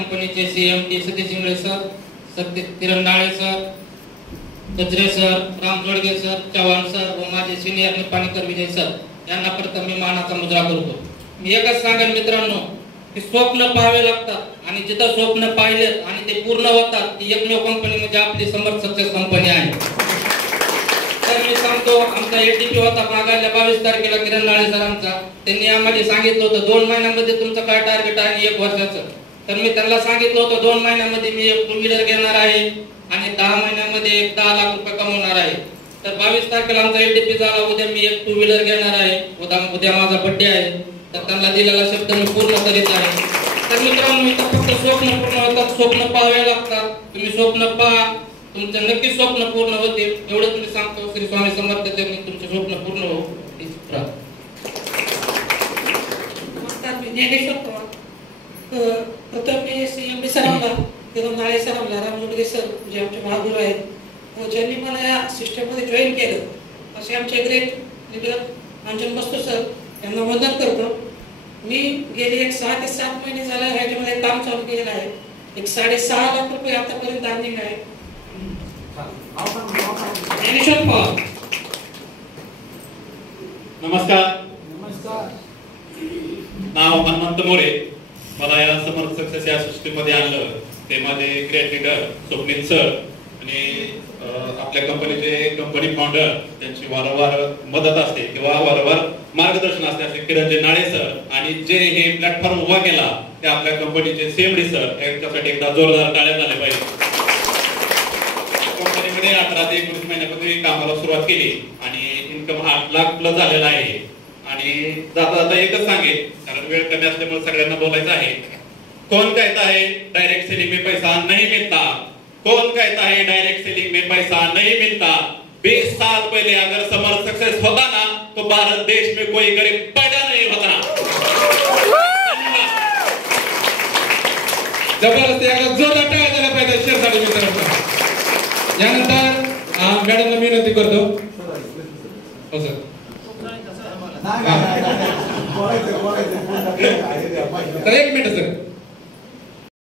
कंपनीचे CMD Satish Ingale sir, Kiran Nale sir, Gajare sir, Ram Jodge sir, Chavan sir व माझे सिनियर निपाणीकर विजय सर यांना प्रथम मी मानाचा मुद्रा करतो. मी एकच सांगेन मित्रांनो की स्वप्न पाहावे लागतात आणि जिथं स्वप्न पाहिले आणि ते पूर्ण होतात ती एकमेव कंपनी म्हणजे आपली समर्थ सक्सेस कंपनी आहे. तर मी सांगतो आमचा एटीपी होता मागायला 22 तारखेला किरण नाळे सरांचा. त्यांनी आम्हाला सांगितलं होतं 2 महिन्यांमध्ये तुमचं काय टार्गेट आहे 1 वर्षाचं. तर मी त्यांना सांगितलं होतं 2 महिन्यांमध्ये मी एक 2 व्हीलर घेणार आहे आणि 10 महिन्यांमध्ये 10 लाख रुपये कमवणार आहे. तर 22 तारखेला आमचा एटीपी झाला. उद्या मी एक 2 व्हीलर घेणार आहे. उद्या माझा बर्थडे आहे. तर त्यांना दिलेला शब्द मी पूर्ण करीत आहे. तर मित्रांनो मी फक्त स्वप्न पूर्ण होतात, स्वप्न पाहावे लागतात. तुम्ही स्वप्न पहा, तुमचं नक्की स्वप्न पूर्ण होते. एवढं तुम्ही सांगतो. श्री स्वामी समर्थ चरणी तुमचे स्वप्न पूर्ण हो. नमस्कार, मी ज्ञानेश्वर पवार. प्रथम मी सीएमडी सरांना, किरण नाळे सरांना, राम जोडगे सर जे आमचे महागुरू आहेत व ज्यांनी मला या सिस्टममध्ये जॉईन केलं असे आमचे ग्रेट लीडर अंजन बस्तो सर यांना वंदन करतो. मी गेली 6 ते 7 महिने झाले ह्याच्यामध्ये काम चालू केलेलं आहे. 6.5 लाख रुपये आतापर्यंत अर्निंग आहे. ज्ञानेश्वर पवार. नमस्कार. नाव हनुमंत मोरे. मला या समर्थ सक्सेस या सिस्टीममध्ये आणलं ते माझे ग्रेट लीडर स्वप्नील सर आणि आपल्या कंपनी फाउंडर त्यांची वारंवार मदत असते किंवा वारंवार मार्गदर्शन असते असे किरणजी नाळे सर आणि जे हे प्लॅटफॉर्म उभा केला ते आपल्या कंपनीचे सीएमडी सर यांच्यासाठी एकदा जोरदार टाळ्या झाल्या पाहिजे. कंपनीमध्ये 18 ते 19 महिन्यापूर्वी कामाला सुरुवात केली आणि इन्कम 8 लाख प्लस झालेला आहे. आणि जाता जाता एकच सांगेन कारण वेळ कमी असल्यामुळे सगळ्यांना बोलायचं आहे. कौन कहता है डायरेक्ट सेलिंग में पैसा नहीं मिलता? कौन कहता है डायरेक्ट सेलिंग में पैसा नहीं मिलता? 20 साल पहले अगर समर्थ सक्सेस होता ना तो भारत देश में कोई गरीब पैदा नहीं होता. जबरदस्त एकदा जोरदार टाळ्या झाल्या पाहिजे शेअरसाठी मित्रांनो. यानंतर मॅडमला विनंती करतो. हो सर. तर 1 मिनिट सर.